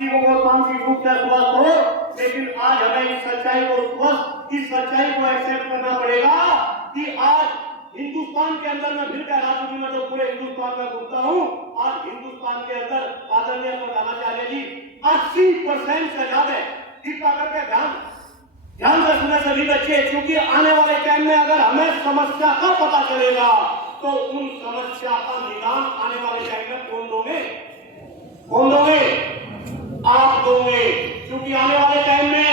को मानसिक रूप से स्वस्थ हो, लेकिन आज हमें इस सच्चाई को एक्सेप्ट करना पड़ेगा कि आज हिंदुस्तान के अंदर मैं फिर कह रहा हूं, मैं तो पूरे हिंदुस्तान में घूमता हूं। आज हिंदुस्तान के अंदर आदरणीय प्रधानाचार्य जी 80% से ज्यादा कृपा करके ध्यान से सुने सभी बच्चे, क्योंकि आने वाले टाइम में अगर हमें समस्या का पता चलेगा तो उन समस्या का निदान आने वाले टाइम में कौन दोगे? आप दोगे। क्योंकि आने वाले टाइम में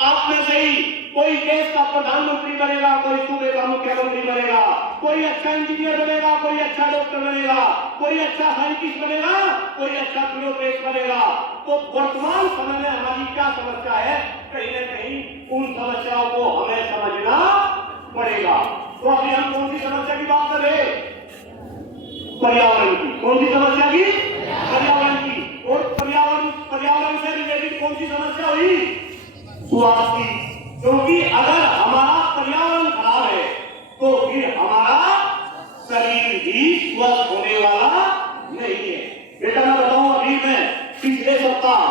आप में से ही कोई देश का प्रधानमंत्री बनेगा, कोई सूबे का मुख्यमंत्री बनेगा, कोई अच्छा इंजीनियर बनेगा, कोई अच्छा डॉक्टर बनेगा, कोई अच्छा साइंटिस्ट बनेगा, कोई अच्छा ब्यूरोक्रेट बनेगा। तो वर्तमान समय में हमारी क्या समस्या है, कहीं न कहीं उन समस्याओं को हमें समझना पड़ेगा। तो अभी हम कौन सी समस्या की बात कर रहे हैं? पर्यावरण की। कौन सी समस्या की? पर्यावरण की। और पर्यावरण से रिलेटेड कौन सी समस्या हुई? स्वास्थ्य की। क्योंकि अगर हमारा पर्यावरण खराब है तो फिर हमारा शरीर भी स्वस्थ होने वाला नहीं है। बेटा मैं बताऊं, अभी मैं पिछले सप्ताह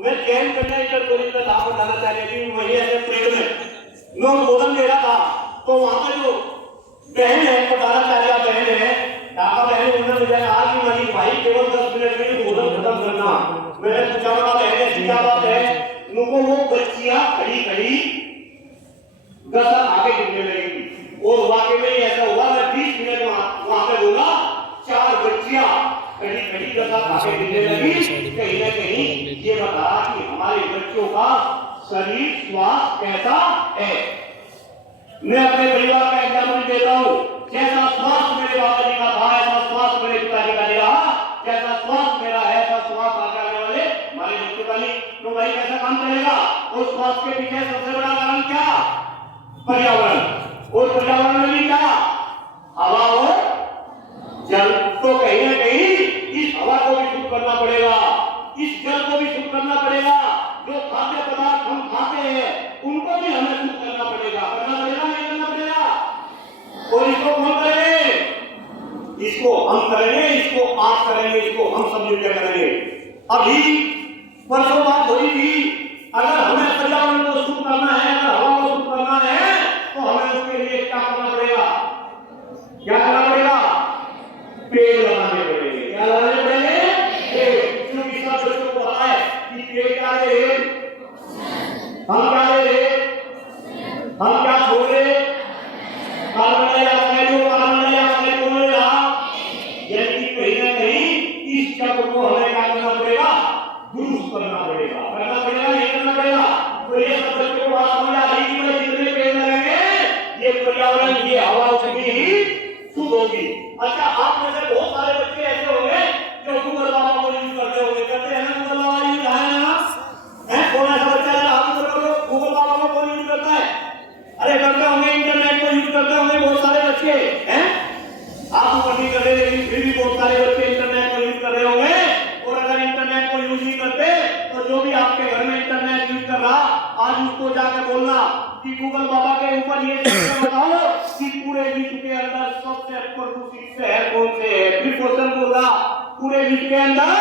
मैं जैन कन्या कॉलेज में था, प्रधानाचार्य जी वही ऐसे प्रेड में मैं उद्बोधन दे रहा था। तो वहां पे जो बहन है, प्रधानाचार्य बहन है, ढाका बहन, उन्होंने मुझे कहा कि मनी भाई केवल 10 मिनट में उद्बोधन खत्म करना। मैंने पूछा बहन ऐसी क्या बात है? उनको वो बच्चियां खड़ी गसा आगे गिरने लगेगी। और वाकई में ऐसा हुआ, मैं 20 मिनट वहां पे बोला, 4 बच्चियां खड़ी गसा आगे गिरने लगी। कहीं न कहीं ये बता कि हमारे बच्चों का शरीर स्वास्थ्य कैसा है। मैं अपने परिवार का एग्जाम्पल देता हूं। जैसा स्वास्थ्य मेरे बाबा जी का था, ऐसा स्वास्थ्य मेरे पिताजी का नहीं रहा। जैसा स्वास्थ्य मेरा है, ऐसा स्वास्थ्य आगे आने वाले हमारे बच्चों का नहीं। तो भाई कैसा काम चलेगा? और स्वास्थ्य के पीछे सबसे बड़ा कारण क्या? पर्यावरण। और पर्यावरण में भी क्या? हवा और जल। तो कहीं ना कहीं इस हवा को भी शुद्ध करना पड़ेगा, इस जल को भी शुद्ध करना पड़ेगा। जो खाद्य पदार्थ हम खाते हैं उनको भी हमें शुद्ध करना पड़ेगा। नहीं करना पड़ेगा? और इसको कौन करेंगे? इसको हम करेंगे, इसको आप करेंगे, इसको हम सब मिलकर करेंगे। अभी परसों बात हो रही थी, अगर हमें पर्यावरण को शुद्ध करना है, अगर हवा को शुद्ध करना है, तो हमें उसके लिए क्या करना पड़ेगा? पेड़ लगाने पड़ेंगे। क्या लगाने पड़ेंगे? पेड़। क्योंकि सब बच्चों को पता है कि पेड़ क्या है, हम क्या ले, हम क्या छोड़ रहे? कार्बन डाइऑक्साइड को ले रहा। यानी कहीं ना कहीं इस चक्र को हमें क्या करना पड़ेगा? दुरुस्त करना पड़ेगा। नहीं करना पड़ेगा। तो ये सब बच्चों को बात समझ आ रही है कि जितने पेड़ लगेंगे ये पर्यावरण, ये हवा उसकी ही शुद्ध होगी। अच्छा, आप में से बहुत सारे बच्चे ऐसे होंगे जो गूगल बाबा को यूज करते होंगे। करते हैं ना गूगल बाबा यूज? है कौन ऐसा बच्चा है आप गूगल बाबा को कौन यूज करता है? अरे करते होंगे, इंटरनेट को यूज करते होंगे बहुत सारे बच्चे हैं। आप ऊपर नहीं कर रहे, लेकिन फिर भी बहुत सारे बच्चे इंटरनेट को यूज कर रहे होंगे। और अगर इंटरनेट को यूज नहीं करते तो जो भी आपके घर में इंटरनेट यूज कर रहा, आज उसको जाकर बोलना कि गूगल बाबा के ऊपर ये बताओ कि पूरे विश्व के अंदर सबसे प्रदूषित शहर कौन से है। फिर क्वेश्चन बोला, पूरे विश्व के अंदर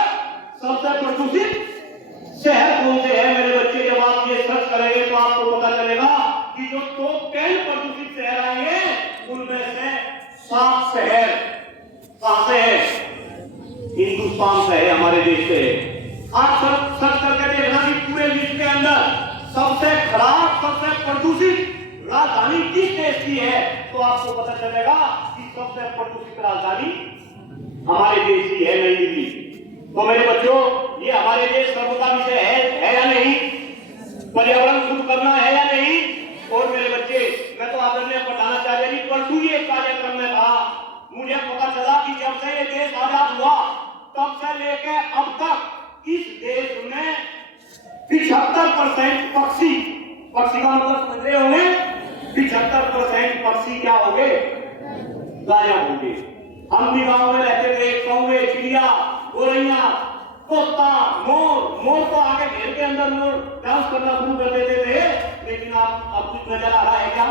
सबसे प्रदूषित शहर कौन से है? मेरे बच्चे जब आप ये सर्च करेंगे तो आपको पता चलेगा कि जो टॉप 10 प्रदूषित शहर आएंगे उनमें से 7 शहर कहां से है? हिंदुस्तान से है, हमारे देश से है। आप सर्च करके देखना कि पूरे विश्व के अंदर सबसे खराब, सबसे प्रदूषित राजधानी किस देश की है, तो आपको पता चलेगा कि सबसे प्रदूषित राजधानी हमारे देश की है, नई दिल्ली। तो मेरे बच्चों, ये हमारे देश सर्वोदय विषय है या नहीं? पर्यावरण शुद्ध करना है या नहीं? और मेरे बच्चे, मैं तो आदरणीय प्रधानाचार्य जी परसों ही एक कार्यक्रम में था, मुझे पता चला कि जब से ये देश आजाद हुआ तब से लेकर अब तक इस देश में 75% पक्षी का मतलब समझ रहे होंगे, 75% पक्षी क्या हो गए? गायब हो गए। हम भी गांव में रहते थे, कौवे, चिड़िया, गोरैया, तोता, मोर तो आगे घेर के अंदर मोर डांस करना शुरू कर देते थे। लेकिन आप अब कुछ नजर आ रहा है क्या?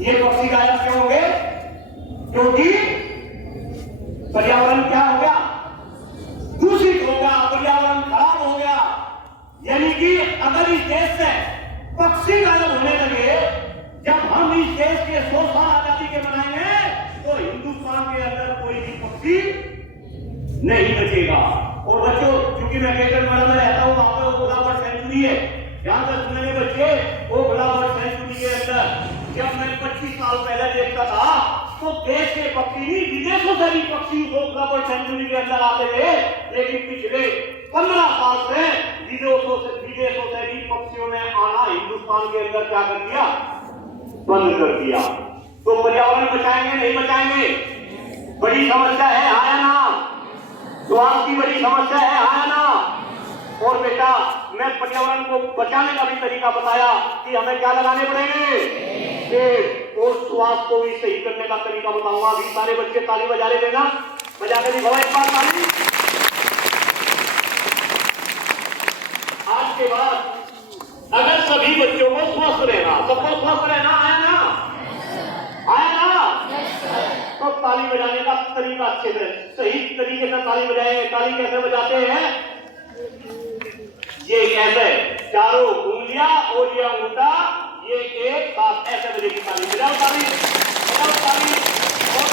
ये पक्षी गायब क्यों हो गए? क्योंकि पर्यावरण क्या हो गया? दूषित हो गया, पर्यावरण खराब हो गया। यानी कि अगर इस देश से पक्षी गायब होने लगे, जब हम इस देश के 100 साल आजादी के मनाएंगे तो हिंदुस्तान के अंदर कोई भी पक्षी नहीं बचेगा। और बच्चों, क्योंकि मैं केकटगढ़ में रहता हूँ, वहां पर गोलावर्ड सेंचुरी है, जहां पर सुनने बच्चे वो गोलावर्ड सेंचुरी के अंदर जब मैं 25 साल पहले देखता था तो देश के पक्षी नहीं, विदेशों से भी पक्षी गोलावर्ड सेंचुरी के अंदर आते थे। लेकिन पिछले 15 साल से विदेशों से भी पक्षियों ने आना हिंदुस्तान के अंदर क्या कर दिया, बंद कर दिया। तो पर्यावरण बचाएंगे नहीं बचाएंगे? बड़ी समस्या है, आया ना? स्वास्थ्य की बड़ी समस्या है, आया ना? और बेटा, मैं पर्यावरण को बचाने का भी तरीका बताया कि हमें क्या लगाने पड़ेंगे, पेड़। और स्वास्थ्य को भी सही करने का तरीका बताऊंगा। अभी सारे बच्चे ताली बजा ले देना, बजा के दिखाओ एक बार ताली। आज के बाद अगर सभी बच्चों को स्वस्थ रहना, सबको स्वस्थ रहना, आया ना? आया ना? तो ताली बजाने का तरीका अच्छे से सही तरीके से ताली बजाएंगे। ताली कैसे बजाते हैं? ये कैसे, चारों उंगलियां और ये अंगूठा ये एक साथ ऐसे बजेगी ताली। बजाओ ताली, बजाओ ताली, और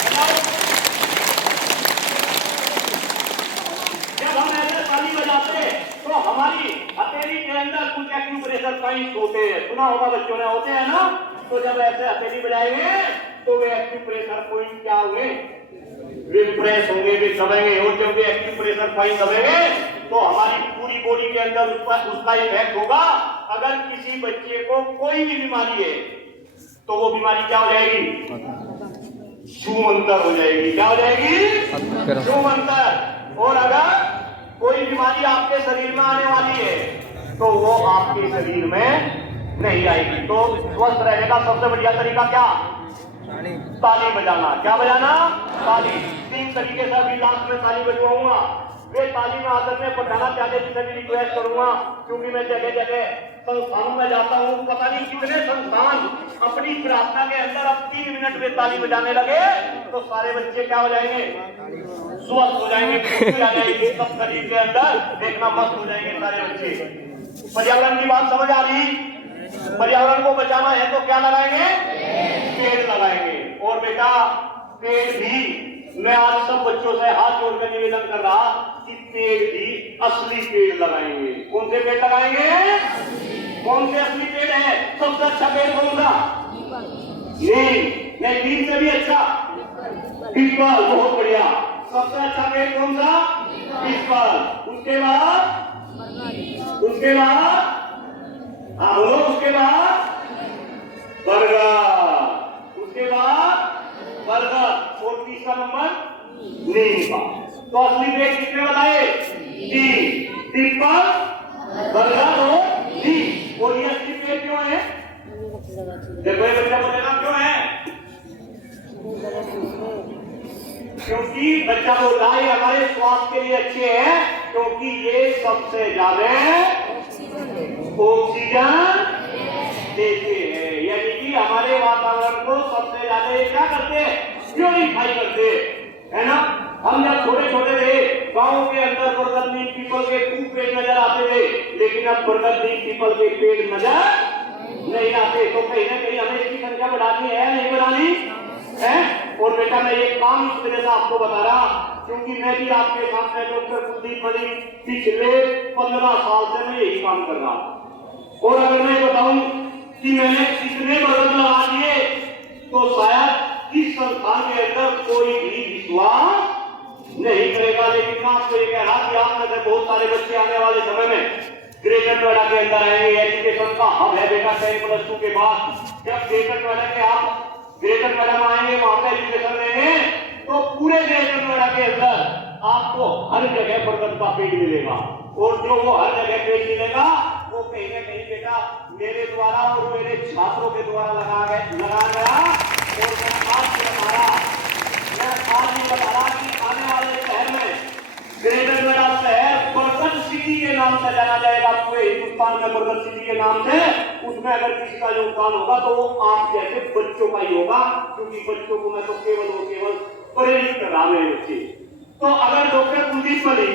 बजाओ। जब हम ऐसे ताली बजाते तो हमारी हथेली के अंदर कुछ एक्यूप्रेशर पॉइंट्स होते हैं, सुना होगा बच्चों ने, होते हैं ना? तो जब ऐसे हथेली बजाएंगे तो वे एक्यूप्रेशर पॉइंट क्या होंगे, वे प्रेस होंगे, वे दबेंगे। और जब वे एक्यूप्रेशर पॉइंट दबेंगे तो हमारी पूरी बॉडी के अंदर उसका इफेक्ट होगा। अगर किसी बच्चे को कोई भी बीमारी है तो वो बीमारी क्या हो जाएगी, छूमंतर हो जाएगी। क्या हो जाएगी, छूमंतर। और अगर कोई बीमारी आपके शरीर में आने वाली है तो वो आपके शरीर में नहीं आएगी। तो स्वस्थ रहने का सबसे बढ़िया तरीका क्या, ताली बजाना। क्या बजाना, ताली। 3 तरीके से अभी लास्ट में ताली बजवाऊंगा। वे ताली में आदत में पढ़ाना चाहते जिसे भी रिक्वेस्ट करूंगा, क्योंकि मैं जगह जगह संस्थानों में जाता हूँ, पता नहीं कितने संस्थान अपनी प्रार्थना के अंदर अब 3 मिनट में ताली बजाने लगे तो सारे बच्चे क्या हो जाएंगे, स्वस्थ हो जाएंगे, खुशी आ जाएगी सब शरीर के अंदर, देखना मस्त हो जाएंगे सारे बच्चे। पर्यावरण की बात समझ आ रही? पर्यावरण को बचाना है तो क्या लगाएंगे, पेड़ लगाएंगे। और बेटा, पेड़ भी मैं आज सब बच्चों से हाथ जोड़कर निवेदन कर रहा कि पेड़ भी असली पेड़ लगाएंगे। कौन से पेड़ लगाएंगे, कौन से असली पेड़ है? सबसे अच्छा पेड़ कौन सा? नीम से भी अच्छा पीपल, बहुत बढ़िया। सबसे अच्छा पेड़ कौन सा? पीपल। उसके बाद हाँ बोलो, उसके बाद बरगद, उसके बाद बरगद, और तीसरा नंबर नीम का। तो असली पेड़ कितने बताए? 3, पीपल, बरगद और नीम। और ये असली पेड़ क्यों है? देखो ये बच्चा बोलेगा क्यों है? क्योंकि बच्चा बोल रहा है हमारे स्वास्थ्य के लिए अच्छे हैं, क्योंकि ये सबसे ज्यादा ऑक्सीजन देते हैं। यानी कि हमारे वातावरण को सबसे ज्यादा ये क्या करते हैं, प्योरीफाई करते है ना। हम जब छोटे छोटे थे गाँव के अंदर बरगद नीम पीपल के खूब पेड़ नजर आते थे, लेकिन अब बरगद नीम पीपल के पेड़ नजर नहीं आते। तो कहीं ना कहीं हमें इसकी संख्या बढ़ानी है, नहीं बढ़ानी है? और बेटा, मैं ये काम इस वजह से आपको बता रहा क्योंकि मैं भी आपके साथ में डॉक्टर कुलदीप मणि पिछले 15 साल से मैं यही काम कर रहा हूँ। और अगर मैं बताऊं कि मैंने कितने बरगद लगा दिए तो शायद इस संस्थान के अंदर कोई भी विश्वास नहीं करेगा। लेकिन मैं आपको ये कह रहा कि आप में से बहुत सारे बच्चे आने वाले समय में ग्रेटर नोएडा के अंदर आएंगे। एजुकेशन का हब है बेटा, 10+2 के बाद जब ग्रेटर नोएडा के आप ग्रेटर नोएडा में आएंगे, वहां पे एजुकेशन लेंगे तो पूरे ग्रेटर नोएडा के अंदर आपको हर जगह बरगद का पेड़ मिलेगा। और जो वो हर जगह पेड़ मिलेगा वो कहीं ना कहीं बेटा मेरे द्वारा और मेरे छात्रों के द्वारा लगाया गया। और मैं आज ये बता रहा कि आने वाले शहर में ग्रेटर नोएडा शहर बरगद सिटी के नाम से जाना जाएगा। पूरे हिंदुस्तान में बरगद सिटी के नाम से, उसमें अगर किसी का योगदान होगा तो वो आप जैसे बच्चों का ही होगा, क्योंकि बच्चों को मैं तो केवल प्रेरित कर रहा हूं बच्चे। तो अगर डॉक्टर कुलदीप मणि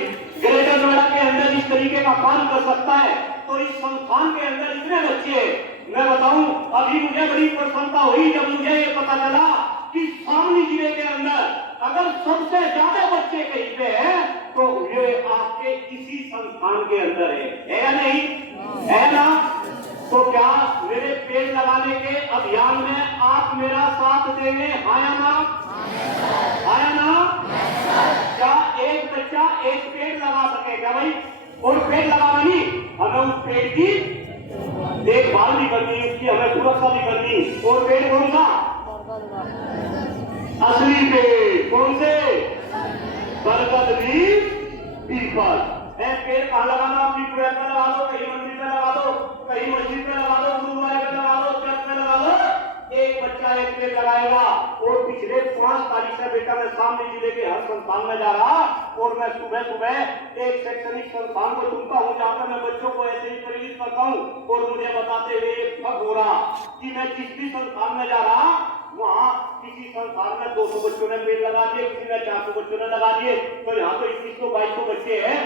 ग्रेटर नोएडा के अंदर इस तरीके का काम कर सकता है। तो इस संस्थान के अंदर इतने बच्चे, मैं बताऊं, अभी मुझे बड़ी प्रसन्नता हुई जब मुझे ये पता चला कि शामली जिले के अंदर अगर सबसे ज्यादा बच्चे कहीं पे हैं तो ये आपके इसी संस्थान के अंदर है या नहीं? है ना? तो क्या मेरे पेड़ लगाने के अभियान में आप मेरा साथ देंगे? हाँ या ना? हाँ या ना? क्या एक बच्चा एक पेड़ लगा सके क्या भाई? और पेड़ लगाना नहीं, हमें उस पेड़ की देखभाल भी करनी, उसकी हमें सुरक्षा भी करनी। और पेड़ कौन सा? असली पेड़ कौन से? बरगद, नीम, पीपल। पेड़ कहाँ लगाना? अपनी ट्यूबवेल में लगा दो, कहीं मंदिर में लगा दो, कहीं मस्जिद में लगा दो, गुरुद्वारे में लगा दो, चर्च में लगा दो। एक बच्चा एक पेड़ लगाएगा। और पिछले 5 तारीख से बेटा मैं शामली जिले के हर संस्थान में जा रहा और मैं सुबह सुबह एक शैक्षणिक संस्थान को चुनता हूँ जहाँ पर मैं बच्चों को ऐसे ही प्रेरित करता हूँ। और मुझे बताते हुए फक हो रहा कि मैं जिस भी संस्थान में जा रहा वहाँ किसी संस्थान में 200 बच्चों ने पेड़ लगा दिए, किसी ने 400 बच्चों ने लगा दिए। तो यहाँ तो 2100-2200 बच्चे हैं।